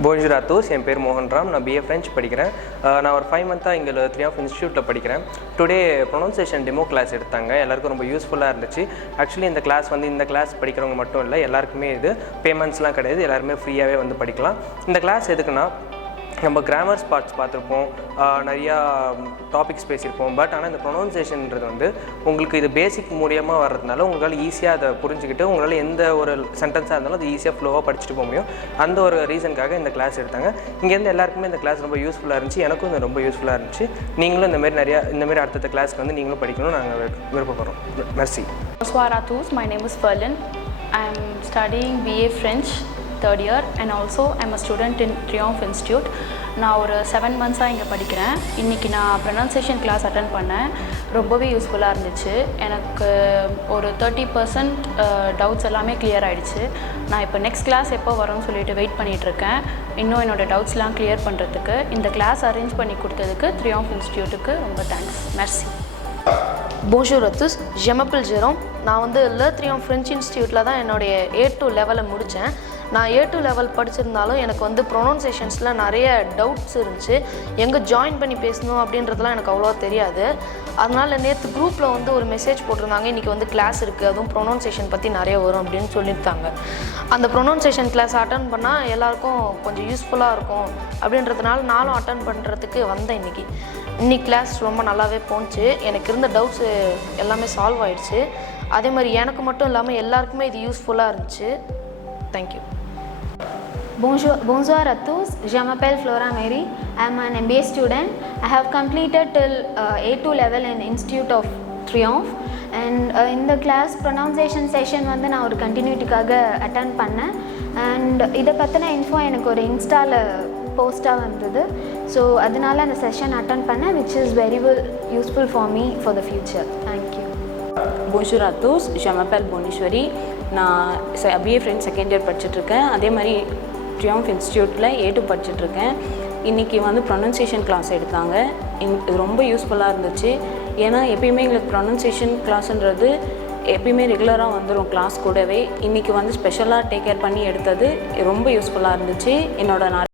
Bonjour à tous, என் பேர் மோகன்ராம். நான் BA French படிக்கிறேன். நான் ஒரு 5 மந்த்தாக இங்கே DELF இன்ஸ்டியூட்டில் படிக்கிறேன். டுடே ப்ரொனன்சியேஷன் டெமோ கிளாஸ் எடுத்தாங்க. எல்லாருக்கும் ரொம்ப யூஸ்ஃபுல்லாக இருந்துச்சு. ஆக்சுவலி இந்த கிளாஸ் படிக்கிறவங்க மட்டும் இல்லை, எல்லாருக்குமே இது பேமெண்ட்ஸ்லாம் கிடையாது, எல்லாருமே ஃப்ரீயாகவே வந்து படிக்கலாம். இந்த கிளாஸ் எதுக்குன்னா, நம்ம கிராமர் பார்ட்ஸ் பார்த்துருப்போம், நிறையா டாபிக்ஸ் பேசியிருப்போம். பட் ஆனால் இந்த ப்ரொனன்சியேஷன்ன்றது வந்து உங்களுக்கு இது பேசிக் மூலியமாக வர்றதுனால உங்களால் ஈஸியாக அதை புரிஞ்சுக்கிட்டு உங்களால் எந்த ஒரு சென்டென்ஸாக இருந்தாலும் அது ஈஸியாக ஃப்ளோவாக படிச்சுட்டு போக முடியும். அந்த ஒரு ரீசனுக்காக இந்த கிளாஸ் எடுத்தாங்க. இங்கேருந்து எல்லாருக்குமே இந்த கிளாஸ் ரொம்ப யூஸ்ஃபுல்லாக இருந்துச்சு. எனக்கும் இது ரொம்ப யூஸ்ஃபுல்லாக இருந்துச்சு. நீங்களும் இந்தமாரி அடுத்த கிளாஸ்க்கு வந்து நீங்களும் படிக்கணும்னு நாங்கள் விருப்பப்படுறோம். Mercy. Bonsoir à tous, my name is Ferlin. I am studying BA French third year and also I am a student in DELF Institute. நான் ஒரு 7 மந்த்ஸாக இங்கே படிக்கிறேன். இன்றைக்கி நான் ப்ரொனன்சியேஷன் கிளாஸ் அட்டென்ட் பண்ணேன். ரொம்பவே யூஸ்ஃபுல்லாக இருந்துச்சு. எனக்கு ஒரு 30% டவுட்ஸ் எல்லாமே கிளியர் ஆகிடுச்சு. நான் இப்போ நெக்ஸ்ட் கிளாஸ் எப்போ வரும்னு சொல்லிட்டு வெயிட் பண்ணிகிட்ருக்கேன். இன்னும் என்னோடய டவுட்ஸ்லாம் கிளியர் பண்ணுறதுக்கு இந்த கிளாஸ் அரேஞ்ச் பண்ணி கொடுத்ததுக்கு DELF இன்ஸ்டியூட்டுக்கு ரொம்ப thanks. Mercy. Bonjour à tous, je m'appelle Jérôme. நான் வந்து DELF French இன்ஸ்டியூட்டில் தான் என்னுடைய A2 லெவலை முடித்தேன். நான் A2 லெவல் படிச்சிருந்தாலும் எனக்கு வந்து ப்ரொனன்சியேஷன்ஸில் நிறைய டவுட்ஸ் இருந்துச்சு. எங்கே ஜாயின் பண்ணி பேசணும் அப்படின்றதுலாம் எனக்கு அவ்வளோவா தெரியாது. அதனால் நேற்று குரூப்பில் வந்து ஒரு மெசேஜ் போட்டிருந்தாங்க, இன்றைக்கி வந்து கிளாஸ் இருக்குது, அதுவும் ப்ரொனன்சியேஷன் பற்றி நிறைய வரும் அப்படின்னு சொல்லியிருந்தாங்க. அந்த ப்ரொனன்சியேஷன் கிளாஸ் அட்டன் பண்ணால் எல்லாேருக்கும் கொஞ்சம் யூஸ்ஃபுல்லாக இருக்கும் அப்படின்றதுனால நானும் அட்டன் பண்ணுறதுக்கு வந்தேன். இன்னைக்கு கிளாஸ் ரொம்ப நல்லாவே போணுச்சு. எனக்கு இருந்த டவுட்ஸு எல்லாமே சால்வ் ஆகிடுச்சு. அதே மாதிரி எனக்கு மட்டும் இல்லாமல் எல்லாருக்குமே இது யூஸ்ஃபுல்லாக இருந்துச்சு. Thank you. Bonjour à tous, je m'appelle Flora Mary. I am an MBA student. I have completed till A2 level in Institute of DELF and in the class pronunciation session வந்து நான் ஒரு கண்டினியூட்டிக்காக அட்டென்ட் பண்ணேன். அண்ட் இதை பற்றின இன்ஃபோ எனக்கு ஒரு இன்ஸ்டாவில் போஸ்ட்டாக வந்தது. ஸோ அதனால அந்த செஷன் அட்டென்ட் பண்ணேன், which is very useful for me for the future. Thank you. Bonjour à tous, je m'appelle Bonishwari. நான் BA French செகண்ட் இயர் படிச்சுட்ருக்கேன். அதே மாதிரி DELF இன்ஸ்டியூட்டில் A2 படிச்சுட்ருக்கேன். இன்றைக்கி வந்து ப்ரொனன்சியேஷன் கிளாஸ் எடுத்தாங்க. இது ரொம்ப யூஸ்ஃபுல்லாக இருந்துச்சு. ஏன்னா எப்பயுமே எங்களுக்கு ப்ரொனன்சியேஷன் கிளாஸுன்றது எப்பயுமே ரெகுலராக வந்துடும் கிளாஸ் கூடவே. இன்றைக்கி வந்து ஸ்பெஷலாக டேக் கேர் பண்ணி எடுத்தது ரொம்ப யூஸ்ஃபுல்லாக இருந்துச்சு. என்னோட